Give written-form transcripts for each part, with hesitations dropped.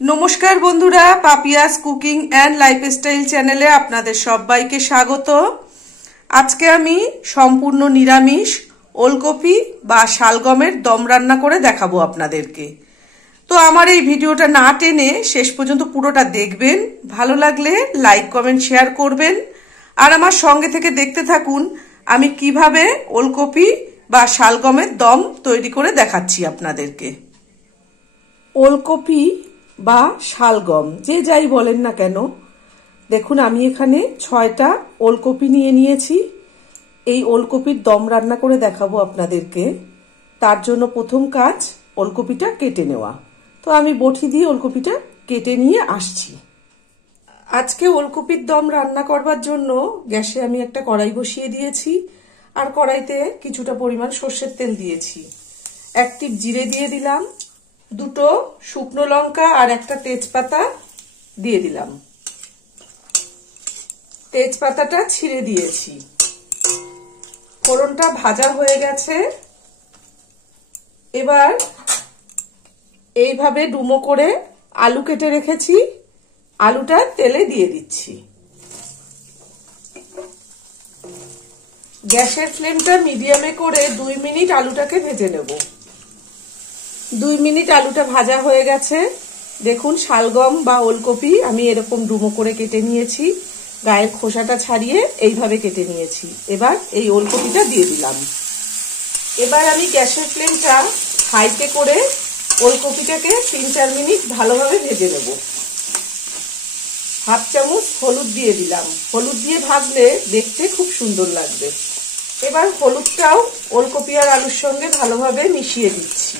নমস্কার বন্ধুরা, Papiya's cooking and lifestyle চ্যানেলে আপনাদের সবাইকে স্বাগত। আজকে আমি সম্পূর্ণ নিরামিষ ওলকপি বা শালগমের দম রান্না করে দেখাবো আপনাদেরকে। তো আমার এই ভিডিওটা না টেনে শেষ পর্যন্ত পুরোটা দেখবেন, ভালো লাগলে লাইক কমেন্ট শেয়ার করবেন আর আমার সঙ্গে থেকে দেখতে থাকুন আমি কিভাবে ওলকপি বা শালগমের দম তৈরি করে দেখাচ্ছি আপনাদেরকে। ওলকপি বা শালগম যে যাই বলেন না কেন, দেখুন আমি এখানে 6টা ওলকপি নিয়ে নিয়েছি। এই ওলকপির দম রান্না করে দেখাবো আপনাদেরকে। তার জন্য প্রথম কাজ ওলকপিটা কেটে নেওয়া। তো আমি বটি দিয়ে ওলকপিটা কেটে নিয়ে আসছি। আজকে ওলকপির দম রান্না করবার জন্য গ্যাসে আমি একটা কড়াই বসিয়ে দিয়েছি আর কড়াইতে কিছুটা পরিমাণ সর্ষের তেল দিয়েছি। 1 টিপ জিরে দিয়ে দিলাম, 2টো শুকনো লঙ্কা আর একটা তেজপাতা দিয়ে দিলাম। তেজপাতাটা ছিঁড়ে দিয়েছি। ফোড়নটা ভাজা হয়ে গেছে। এবার এইভাবে ডুমো করে আলু কেটে রেখেছি, আলুটা তেলে দিয়ে দিচ্ছি। গ্যাসের ফ্লেমটা মিডিয়ামে করে 2 মিনিট আলুটাকে ভেজে নেব। 2 মিনিট আলুটা ভাজা হয়ে গেছে। দেখুন শালগম বা ওলকপি আমি এরকম ডুমো করে কেটে নিয়েছি, গায়ের খোসাটা ছাড়িয়ে এইভাবে কেটে নিয়েছি। এবার এই ওলকপিটা দিয়ে দিলাম। এবার আমি গ্যাসের ফ্লেমটা হাইতে করে ওলকপিটাকে 3-4 মিনিট ভালোভাবে ভেজে নেব। 1/2 চামচ হলুদ দিয়ে দিলাম। হলুদ দিয়ে ভাজলে দেখতে খুব সুন্দর লাগবে। এবার হলুদটাও ওলকপি আর আলুর সঙ্গে ভালোভাবে মিশিয়ে দিচ্ছি।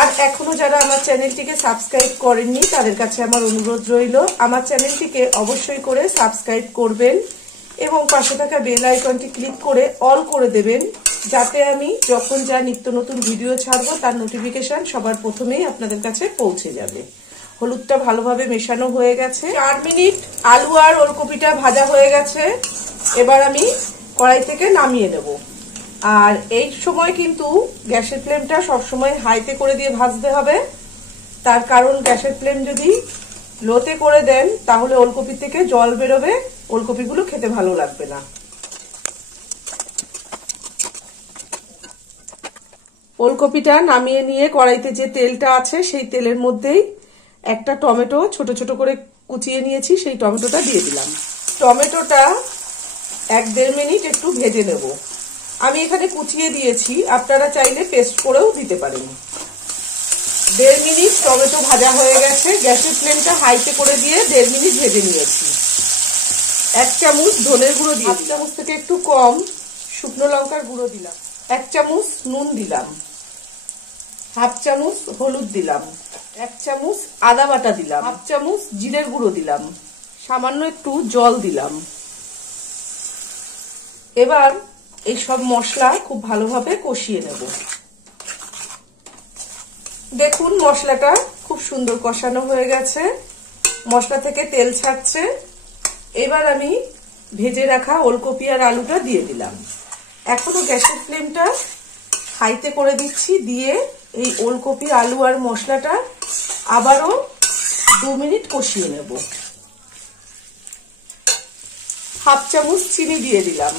আর এখনো যারা আমার চ্যানেলটিকে সাবস্ক্রাইব করেননি তাদের কাছে আমার অনুরোধ রইল, আমার চ্যানেলটিকে অবশ্যই করে সাবস্ক্রাইব করবেন এবং পাশে থাকা বেল আইকনটি ক্লিক করে অল করে দেবেন, যাতে আমি যখন যা নিত্য নতুন ভিডিও ছাড়বো তার নোটিফিকেশন সবার প্রথমেই আপনাদের কাছে পৌঁছে যাবে। হলুদটা ভালোভাবে মেশানো হয়ে গেছে। 4 মিনিট আলু আর ওলকপিটা ভাজা হয়ে গেছে। এবার আমি কড়াই থেকে নামিয়ে নেব। আর এই সময় কিন্তু গ্যাসের ফ্লেমটা সবসময় হাইতে করে দিয়ে ভাজতে হবে। তার কারণ গ্যাসের ফ্লেম যদি লোতে করে দেন তাহলে ওলকপি থেকে জল বেরোবে, ওলকপিগুলো খেতে ভালো লাগবে না। ওলকপিটা নামিয়ে নিয়ে কড়াইতে যে তেলটা আছে সেই তেলের মধ্যেই একটা টমেটো ছোট ছোট করে কুচিয়ে নিয়েছি, সেই টমেটোটা দিয়ে দিলাম। টমেটোটা 1-1.5 মিনিট একটু ভেজে নেব। আমি এখানে কুচিয়ে দিয়েছি, আপনারা চাইলে পেস্ট করেও দিতে পারেন। 1.5 মিনিট টমেটো ভাজা হয়ে গেছে। গ্যাসের ফ্লেমটা হাইতে করে দিয়ে 1.5 মিনিট ভেজে নিয়েছি। 1 চামচ ধনের গুঁড়ো দিয়ে 1 চামচ থেকে একটু কম শুকনো লঙ্কার গুঁড়ো দিলাম। 1 চামচ নুন দিলাম। 1/2 চামচ হলুদ দিলাম। 1 চামচ আদা বাটা দিলাম। 1/2 চামচ জিরের গুঁড়ো দিলাম। সামান্য একটু জল দিলাম। এবার এই সব মশলা খুব ভালোভাবে কষিয়ে নেব। দেখুন মশলাটা খুব সুন্দর কষানো হয়ে গেছে, মশলা থেকে তেল ছাড়ছে। এবার আমি ভেজে রাখা ওলকপি আর আলুটা দিয়ে দিলাম। এখনো গ্যাসের ফ্লেমটা হাইতে করে দিচ্ছি, দিয়ে এই ওলকপি আলু আর মশলাটা আবারও 2 মিনিট কষিয়ে নেব। 1/2 চামচ চিনি দিয়ে দিলাম।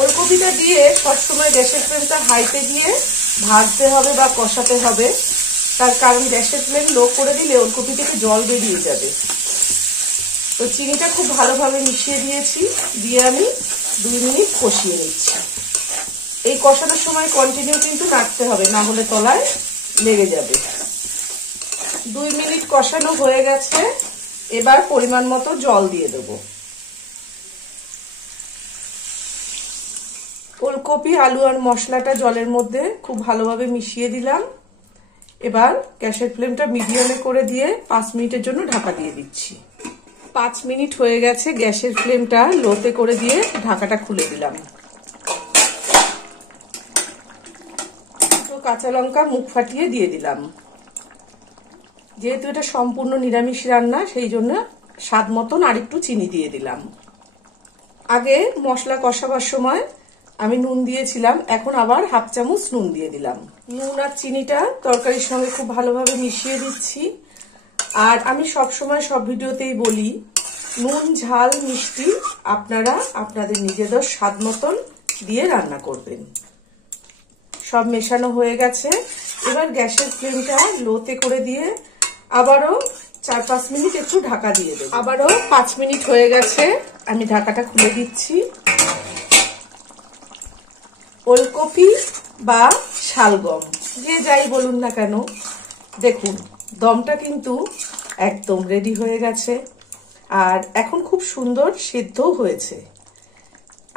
ওলকপিটা দিয়ে সবসময় গ্যাসের ফ্লেমটা হাইতে দিয়ে ভাজতে হবে বা কষাতে হবে। তার কারণ গ্যাসের ফ্লেম লো করে দিলে ওলকপি থেকে জল বেরিয়ে যাবে। তো চিনিটা খুব ভালোভাবে মিশিয়ে দিয়েছি, দিয়ে আমি 2 মিনিট কষিয়ে নিচ্ছি। এই কষানোর সময় কন্টিনিউ কিন্তু নাড়তে হবে, না হলে তলায় লেগে যাবে। 2 মিনিট কষানো হয়ে গেছে। এবার পরিমাণ মতো জল দিয়ে দেবো। ওলকপি আলু আর মশলাটা জলের মধ্যে খুব ভালোভাবে মিশিয়ে দিলাম। এবার গ্যাসের ফ্লেমটা মিডিয়ামে করে দিয়ে 5 মিনিটের জন্য ঢাকা দিয়ে দিচ্ছি। 5 মিনিট হয়ে গেছে, গ্যাসের ফ্লেমটা লোতে করে দিয়ে ঢাকাটা খুলে দিলাম। কাঁচা লঙ্কা মুখ ফাটিয়ে দিয়ে দিলাম। যেহেতু এটা সম্পূর্ণ নিরামিষ রান্না সেই জন্য স্বাদ মতন আরেকটু চিনি দিয়ে দিলাম। আগে মশলা কষাবার সময় আমি নুন দিয়েছিলাম, এখন আবার 1/2 চামচ নুন দিয়ে দিলাম। নুন আর চিনিটা তরকারির সঙ্গে খুব ভালোভাবে মিশিয়ে দিচ্ছি আর আমি সব সময় সব ভিডিওতেই বলি, নুন ঝাল মিষ্টি আপনারা আপনাদের নিজেদের স্বাদ মতন দিয়ে রান্না করবেন। সব মেশানো হয়ে গেছে। এবার গ্যাসের ফ্লেমটা লোতে করে দিয়ে আবারও 4-5 মিনিট একটু ঢাকা দিয়ে দেব। আবারও 5 মিনিট হয়ে গেছে, আমি ঢাকাটা খুলে দিচ্ছি। ওলকপি বা শালগম যে যাই বলুন না কেন, দেখুন দমটা কিন্তু একদম রেডি হয়ে গেছে আর এখন খুব সুন্দর সিদ্ধ হয়েছে।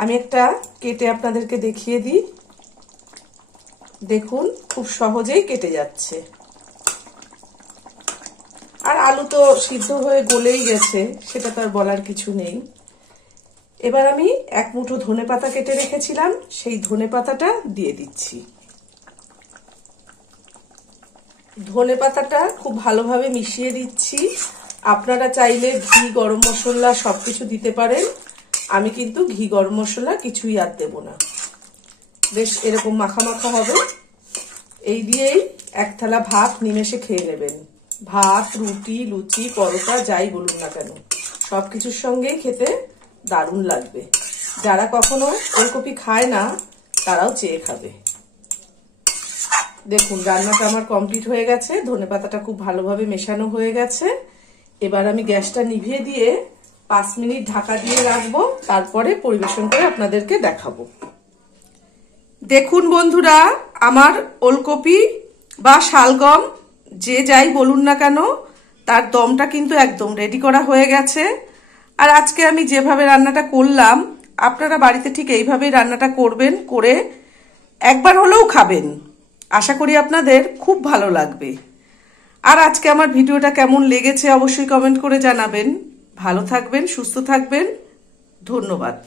আমি একটা কেটে আপনাদেরকে দেখিয়ে দিই। দেখুন খুব সহজেই কেটে যাচ্ছে আর আলু তো সিদ্ধ হয়ে গলেই গেছে, সেটা তো আর বলার কিছু নেই। এবার আমি 1 মুঠো ধনেপাতা কেটে রেখেছিলাম, সেই ধনেপাতাটা দিয়ে দিচ্ছি। ধনেপাতাটা খুব ভালোভাবে মিশিয়ে দিচ্ছি। আপনারা চাইলে ঘি গরম মশলা সবকিছু দিতে পারেন, আমি কিন্তু ঘি গরম মশলা কিছুই আর দেব না। বেশ এরকম মাখা মাখা হবে। এই দিয়েই 1 থালা ভাত নিমেষে খেয়ে নেবেন। ভাত, রুটি, লুচি, পরোটা যাই বলুন না কেন, সবকিছুর সঙ্গেই খেতে দারুণ লাগবে। যারা কখনো ওলকপি খায় না তারাও চেয়ে খাবে। দেখুন রান্নাটা আমার কমপ্লিট হয়ে গেছে, ধনেপাতাটা খুব ভালোভাবে মেশানো হয়ে গেছে। এবার আমি গ্যাসটা নিভিয়ে দিয়ে 5 মিনিট ঢাকা দিয়ে রাখবো, তারপরে পরিবেশন করে আপনাদেরকে দেখাবো। দেখুন বন্ধুরা, আমার ওলকপি বা শালগম যে যাই বলুন না কেন, তার দমটা কিন্তু একদম রেডি করা হয়ে গেছে। আর আজকে আমি যেভাবে রান্নাটা করলাম, আপনারা বাড়িতে ঠিক এইভাবেই রান্নাটা করবেন, করে একবার হলেও খাবেন। আশা করি আপনাদের খুব ভালো লাগবে। আর আজকে আমার ভিডিওটা কেমন লেগেছে অবশ্যই কমেন্ট করে জানাবেন। ভালো থাকবেন, সুস্থ থাকবেন। ধন্যবাদ।